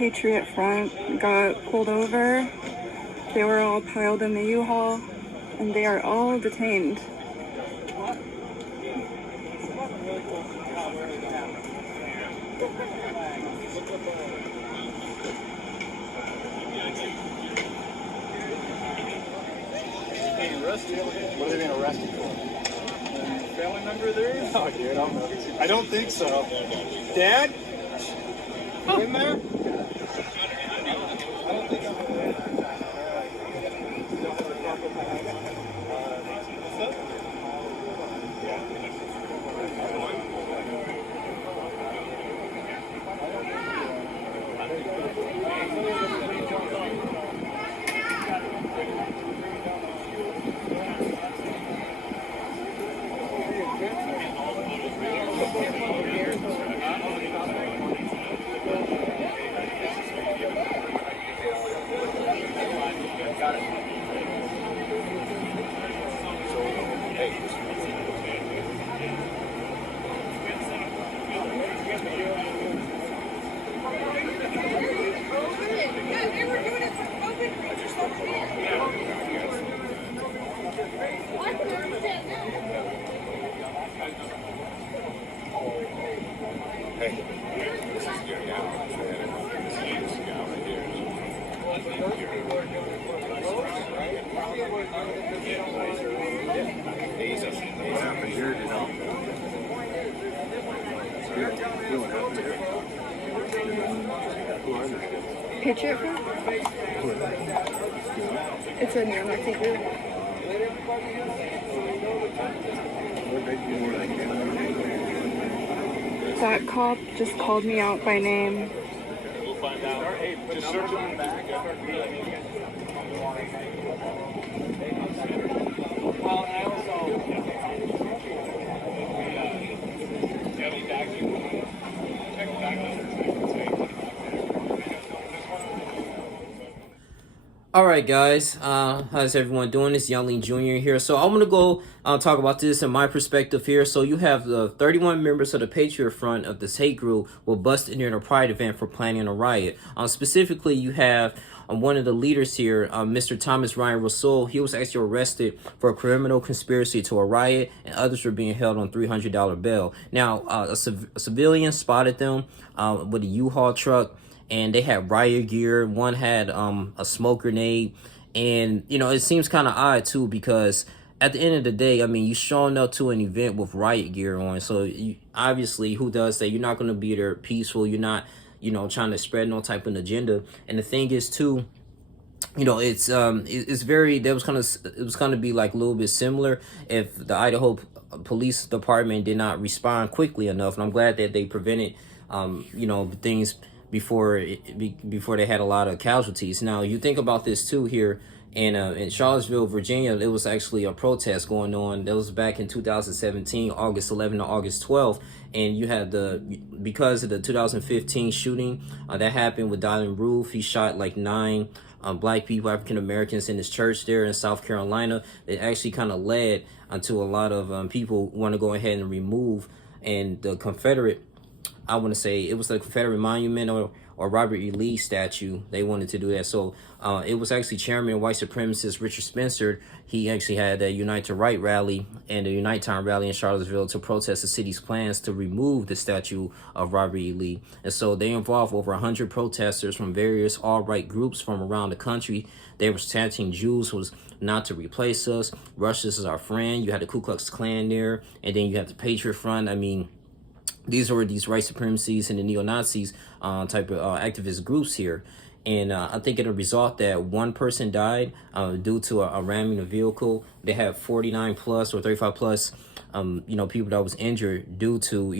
Patriot front got pulled over. They were all piled in the U-Haul, and they are all detained. What are they being arrested for? Family member there? Oh, dude, I don't think so. Dad? You in there? I don't think so. Patriot front? It's a neo-Nazi group. That cop just called me out by name. We'll find out. Just search them back. Well, I also. All right, guys. How's everyone doing? It's Youngling Jr. here. So I'm gonna go talk about this in my perspective here. So you have the 31 members of the Patriot Front of this hate group were busted near a Pride event for planning a riot. Specifically, you have one of the leaders here, Mr. Thomas Ryan Russell. He was actually arrested for a criminal conspiracy to a riot, and others were being held on $300 bail. Now, a civilian spotted them with a U-Haul truck, and they had riot gear. One had a smoke grenade, and it seems kind of odd too, because at the end of the day, I mean, you showing up to an event with riot gear on, so obviously, who does that? You're not going to be there peaceful. You're not trying to spread no type of agenda. And the thing is too, it's very, it was going to be like a little bit similar if the Idaho police department did not respond quickly enough. And I'm glad that they prevented things before they had a lot of casualties. Now you think about this too here in Charlottesville, Virginia. It was actually a protest going on. That was back in 2017, August 11 to August 12th. And you had because of the 2015 shooting that happened with Dylan Roof. He shot like 9 black people, African Americans, in his church there in South Carolina. It actually kind of led to a lot of people want to go ahead and remove and the Confederate, I want to say it was the Confederate monument or Robert E. Lee statue. They wanted to do that. So it was actually Chairman white supremacist Richard Spencer. He actually had a Unite to Right rally and a Unite Time rally in Charlottesville to protest the city's plans to remove the statue of Robert E. Lee. And so they involved over 100 protesters from various alt-right groups from around the country. They were chanting Jews was not to replace us. Russians is our friend. You had the Ku Klux Klan there. And then you had the Patriot Front. I mean, these were these white supremacists and the neo-Nazis type of activist groups here. And I think it'll result that one person died due to a ramming a vehicle. They had 49 plus or 35 plus, people that was injured due to,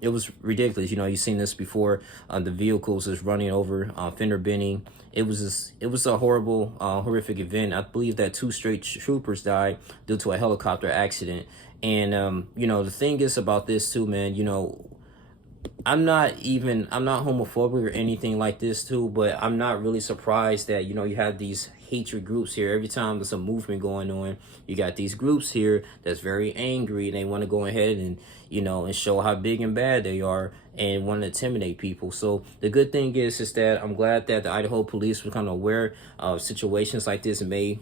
it was ridiculous. You've seen this before. The vehicles is running over, fender bending. It was a horrible, horrific event. I believe that 2 straight troopers died due to a helicopter accident. And, the thing is about this too, man, I'm not homophobic or anything like this too, but I'm not really surprised that, you know, you have these hatred groups here. Every time there's a movement going on, you got these groups here that's very angry and they want to go ahead and, you know, and show how big and bad they are and want to intimidate people. So the good thing is that I'm glad that the Idaho police were kind of aware of situations like this may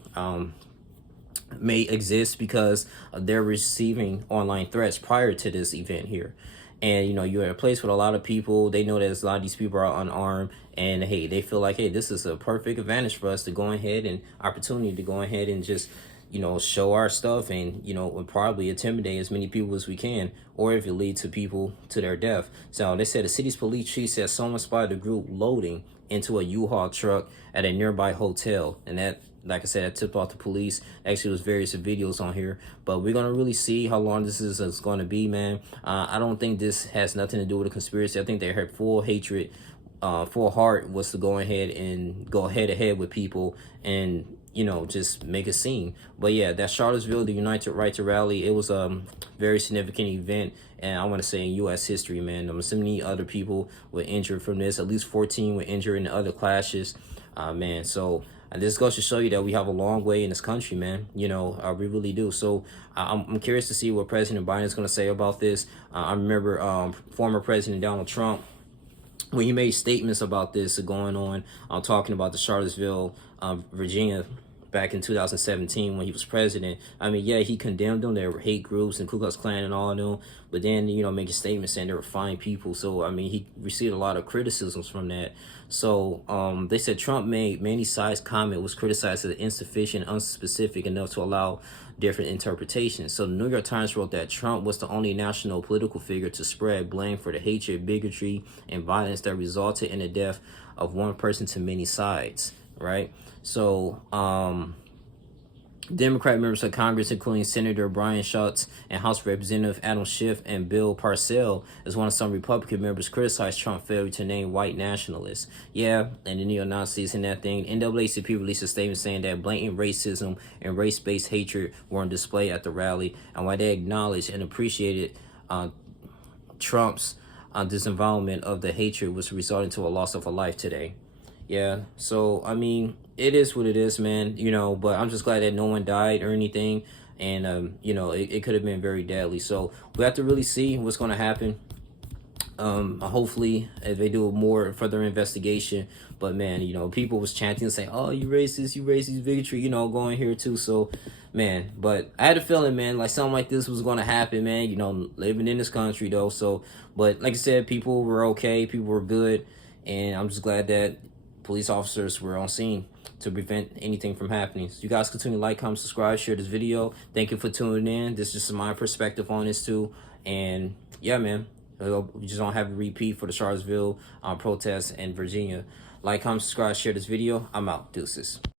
exist because they're receiving online threats prior to this event here. And, you know, you're in a place with a lot of people. They know that a lot of these people are unarmed. And, hey, they feel like, hey, this is a perfect advantage for us to go ahead and opportunity to go ahead and just, you know, show our stuff and, you know, probably intimidate as many people as we can, or if it leads to people to their death. So they said the city's police chief said someone spotted the group loading into a U-Haul truck at a nearby hotel. And that, like I said, that tipped off the police. Actually, there's various videos on here, but we're gonna really see how long this is going to be, man. I don't think this has nothing to do with a conspiracy. I think they had full hatred, full heart was to go ahead and go head to head with people and, you know, just make a scene. But yeah, that Charlottesville, the United Right to Rally, it was a very significant event, and I want to say in U.S. history, man. So many other people were injured from this. At least 14 were injured in the other clashes, man. So this goes to show you that we have a long way in this country, man. You know, we really do. So I'm curious to see what President Biden is going to say about this. I remember former President Donald Trump, when he made statements about this going on, talking about the Charlottesville, Virginia, back in 2017 when he was president. I mean, yeah, he condemned them. There were hate groups and Ku Klux Klan and all of them. But then, you know, making statements saying they were fine people. So, I mean, he received a lot of criticisms from that. So, they said Trump made many sides comment was criticized as insufficient, unspecific enough to allow different interpretations. So the New York Times wrote that Trump was the only national political figure to spread blame for the hatred, bigotry, and violence that resulted in the death of one person to many sides, right? So, Democrat members of Congress, including Senator Brian Schultz and House Representative Adam Schiff and Bill Parcell, as one of some Republican members, criticized Trump's failure to name white nationalists. Yeah, and the neo-Nazis and that thing. NAACP released a statement saying that blatant racism and race-based hatred were on display at the rally, and while they acknowledged and appreciated Trump's disinvolvement of the hatred, was resulting to a loss of a life today. Yeah, so, I mean, it is what it is, man, you know, but I'm just glad that no one died or anything, and, you know, it could have been very deadly. So we have to really see what's going to happen. Hopefully, if they do a more further investigation, but, man, you know, people was chanting and saying, oh, you racist, bigotry, you know, going here too. So, man, but I had a feeling, man, like something like this was going to happen, man, you know, living in this country though. So, but like I said, people were okay, people were good, and I'm just glad that police officers were on scene to prevent anything from happening. So you guys continue to like, comment, subscribe, share this video. Thank you for tuning in. This is just my perspective on this too. And yeah, man, we just don't have a repeat for the Charlottesville protests in Virginia. Like, comment, subscribe, share this video. I'm out. Deuces.